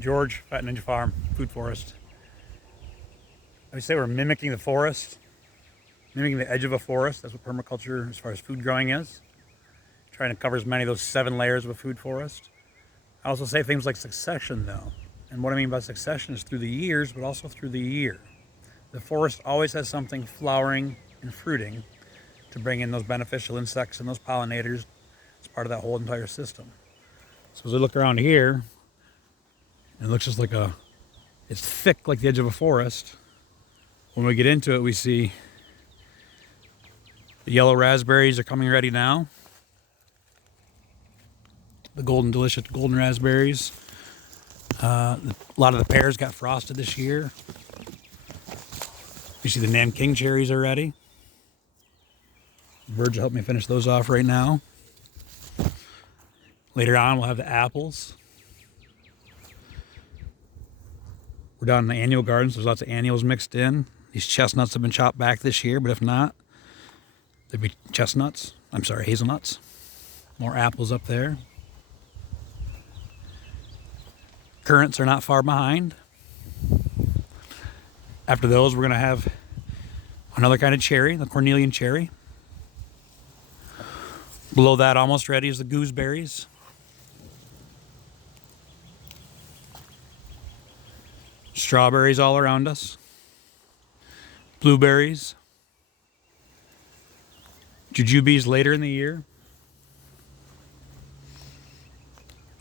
George, Phat Ninja Farm, Foodforest. I would say we're mimicking the forest, mimicking the edge of a forest. That's what permaculture, as far as food growing, is. Trying to cover as many of those 7 layers of a food forest. I also say things like succession, though. And what I mean by succession is through the years, but also through the year. The forest always has something flowering and fruiting to bring in those beneficial insects and those pollinators as part of that whole entire system. So as we look around here, it looks just like it's thick like the edge of a forest. When we get into it, we see the yellow raspberries are coming ready now. The delicious golden raspberries. A lot of the pears got frosted this year. You see the Nanking cherries are ready. The birds will help me finish those off right now. Later on, we'll have the apples. We're down in the annual garden, so there's lots of annuals mixed in. These chestnuts have been chopped back this year, but if not, there'd be hazelnuts. More apples up there. Currants are not far behind. After those, we're going to have another kind of cherry, the Cornelian cherry. Below that, almost ready, is the gooseberries. Strawberries all around us. Blueberries. Jujubes later in the year.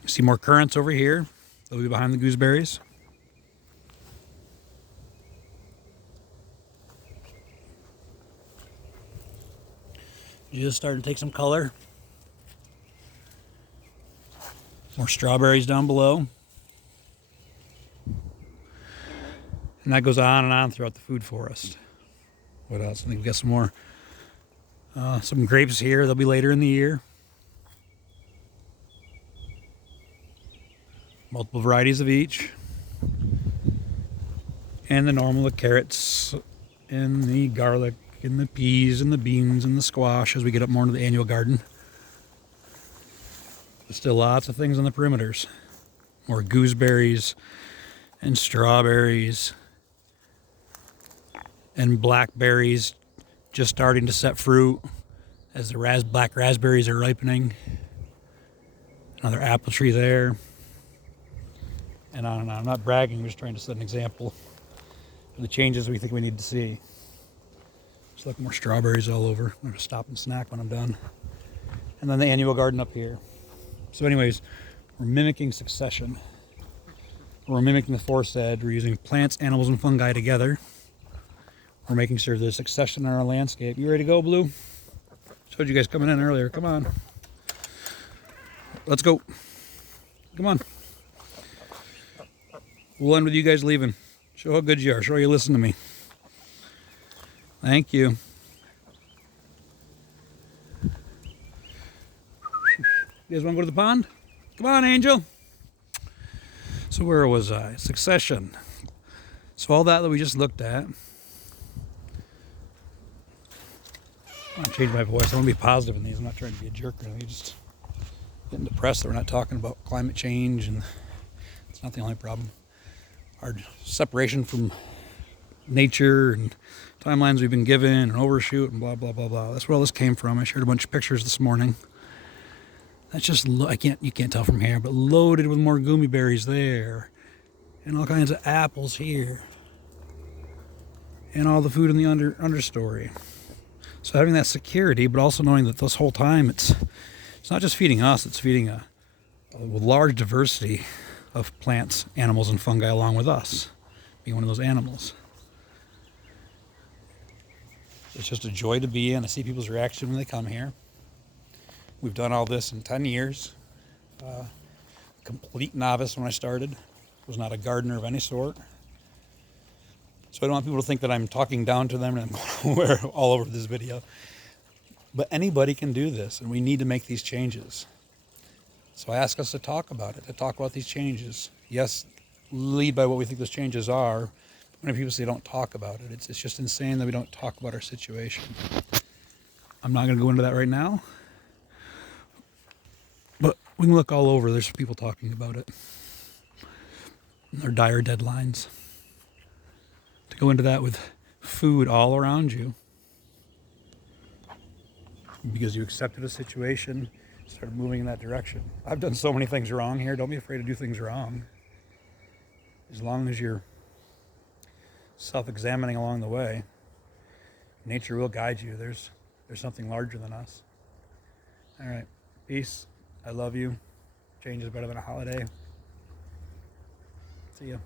See more currants over here. They'll be behind the gooseberries. Just starting to take some color. More strawberries down below. And that goes on and on throughout the food forest. What else? I think we've got some more. Some grapes here. They'll be later in the year. Multiple varieties of each. And the normal, the carrots and the garlic and the peas and the beans and the squash as we get up more into the annual garden. But still lots of things on the perimeters. More gooseberries and strawberries and blackberries just starting to set fruit as the black raspberries are ripening. Another apple tree there. And on and on. I'm not bragging, I'm just trying to set an example of the changes we think we need to see. Just like more strawberries all over. I'm going to stop and snack when I'm done. And then the annual garden up here. So anyways, we're mimicking succession. We're mimicking the forest edge. We're using plants, animals, and fungi together. We're making sure there's succession in our landscape. You ready to go, Blue? Showed you guys coming in earlier. Come on. Let's go. Come on. We'll end with you guys leaving. Show how good you are. Show you listen to me. Thank you. You guys want to go to the pond? Come on, Angel. So where was I? Succession. So all that we just looked at. I want to change my voice. I want to be positive in these. I'm not trying to be a jerk or anything. Just getting depressed that we're not talking about climate change, and it's not the only problem. Our separation from nature and timelines we've been given and overshoot and blah, blah, blah, blah. That's where all this came from. I shared a bunch of pictures this morning. That's just, you can't tell from here, but loaded with more gummy berries there. And all kinds of apples here. And all the food in the understory. So having that security, but also knowing that this whole time it's not just feeding us, it's feeding a large diversity of plants, animals, and fungi along with us, being one of those animals. It's just a joy to be in. I see people's reaction when they come here. We've done all this in 10 years. Complete novice when I started. Was not a gardener of any sort. So I don't want people to think that I'm talking down to them and I'm going all over this video. But anybody can do this, and we need to make these changes. So I ask us to talk about it, to talk about these changes. Yes, lead by what we think those changes are. But when people say don't talk about it, it's just insane that we don't talk about our situation. I'm not going to go into that right now. But we can look all over. There's people talking about it. or dire deadlines. To go into that with food all around you because you accepted a situation, started moving in that direction. I've done so many things wrong here. Don't be afraid to do things wrong. As long as you're self-examining along the way, nature will guide you. There's something larger than us. All right. Peace. I love you. Change is better than a holiday. See ya.